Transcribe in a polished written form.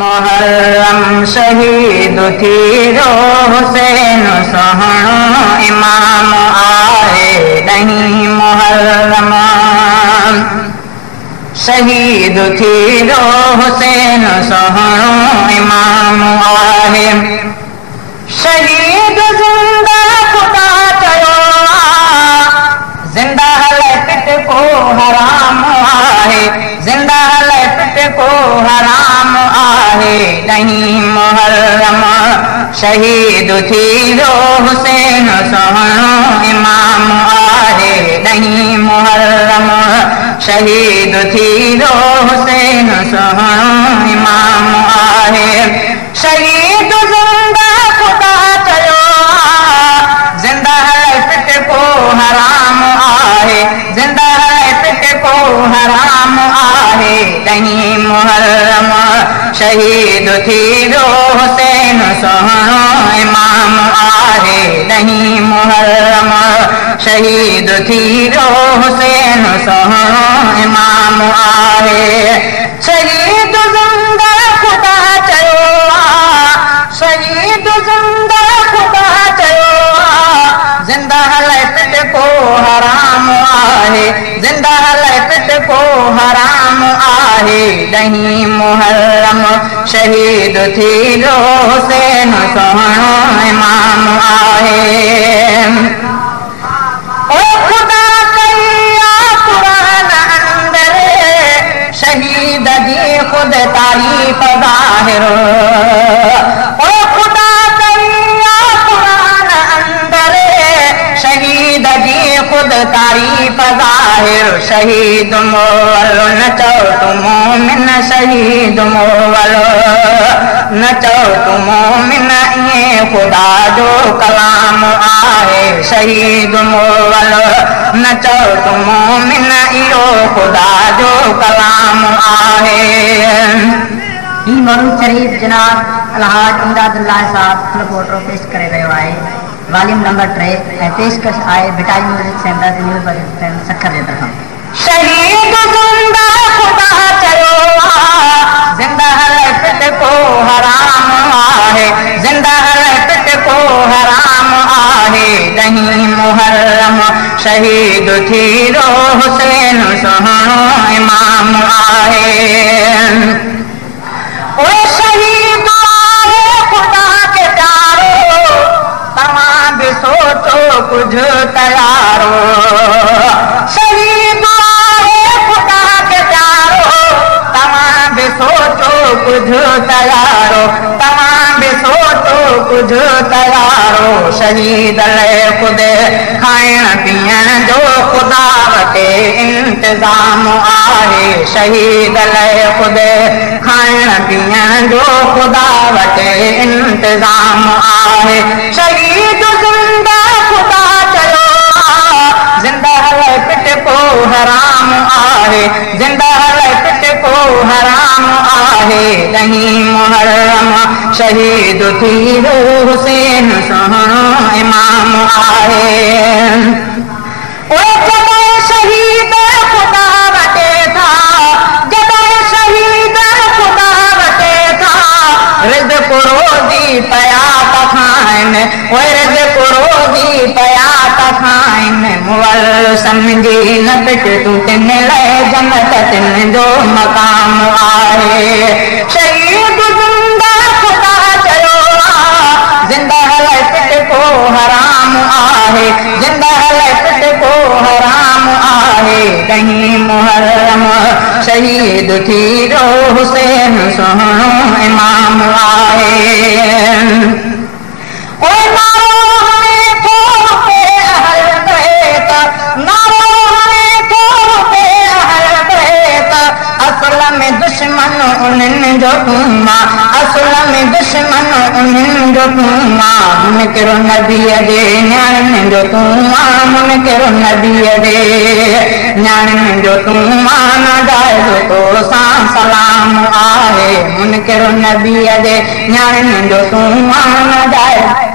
मुहर्रम शहीद थी रो हुसैन सोहणो इमाम आहे ॾहीं मुहर्रम शहीद थी रो हुसैन सोहणो इमाम आहे शहीद ज़िंदा खुदा चयो ज़िंदा हले पिट को हराम आहे ज़िंदा हले पिट को हराम आहे ॾहीं मुहर्रम शहीद थी रो हुसैन सोहणो इमाम आहे ॾहीं मुहर्रम शहीद थी रो हुसैन सोहणो इमाम आहे शहीद ज़िंदा खुदा चयो ज़िंदा हले पिट को हराम आहे ज़िंदा हले पिट को हराम आहे ॾहीं मुहर्रम शहीद थी रो हुसैन सोहणो इमाम आहे ॾहीं मुहर्रम शहीद थी रो हुसैन सोहणो इमाम आहे शहीद ज़िंदा खुदा चयो शहीद ज़िंदा खुदा चयो ज़िंदा हले पिट को हराम आहे ज़िंदा हले पिट को हराम आहे ॾहीं मुहर्रम शहीद थी रो हुसैन सोहणो इमाम आहे ओ खुदा कया कुरान अंदर शहीद जी खुद तारीफ़ ज़ाहिर ओ खुदा कया कुरान अंदर शहीद जी खुद तारीफ़ ज़ाहिर शहीद मोवलो न चओ तू मोमिन शहीद मोवलो न चओ तू मोमिन इएं खुदा जो कलाम आहे शहीद मोवलो न चओ तू मोमिन इहो खुदा जो कलाम आहे ही मौलवी शरीफ जनाब अलहाज इमदादुल्लाह साहब फुलपोटो पेश करे रहियो आहे वॉल्यूम नंबर 3 ऐं पेशकश आहे भिटाई म्यूज़िक सेंटर न्यू बर्गस्टन सखर जे तरफ़ां शहीद ज़िंदा खुदा चयो ज़िंदा हले पिट को हराम आहे ज़िंदा हले पिट को हराम आहे ॾहीं मुहर्रम शहीद थी रो हुसैन सोहणो इमाम आहे ओ शहीद आहे खुदा के प्यारो तव्हां बि सोचो कुझु तयारो शहीद आहे खुदा के प्यारो तव्हां बि सोचो कुझु तयारो तव्हां बि सोचो कुझु तयारो शहीद लाइ ख़ुदि खाइण पीअण जो ख़ुदा वटि इंतज़ाम आहे शहीद लाइ ख़ुदि खाइण पीअण जो ख़ुदा वटि इंतज़ाम आहे शहीद ज़िंदा खुदा चयो ज़िंदा हले पिट को हराम आहे ज़िंदा हले पिट को हराम आहे ॾहीं मुहर्रम शहीद थी रो हुसैन सोहणो इमाम आहे ओ जॾहिं शहीद खुदा वटे था जॾहिं शहीद खुदा वटे था रिज़्क़ रोज़ी पया था खाइनि ओए रिज़्क़ रोज़ी पया था खाइनि मुअल सम्झी न पिट तूं तिन लाइ जन्नत तिन जो मक़ाम आहे शहीद ज़िंदा खुदा चयो ज़िंदा हले पिट को हराम आहे ज़िंदा हले पिट को हराम आहे ॾहीं मुहर्रम शहीद थी रो हुसैन सोहणो इमाम आहे ओ नारो हमें थो पे अहल बैत नारो हमें थो पे अहल बैत असल में दुश्मन उन्हनि जो तूं असल में दुश्मन उन्हनि जो तूं मुनकिर नबीअ जे न्याणियुनि जो तूं मुनकिर नबीअ जे न्याणियुनि जो तूं नाजाइज़ तोसां सलाम आहे मुनकिर नबीअ जे न्याणियुनि जो तूं नाजाइज़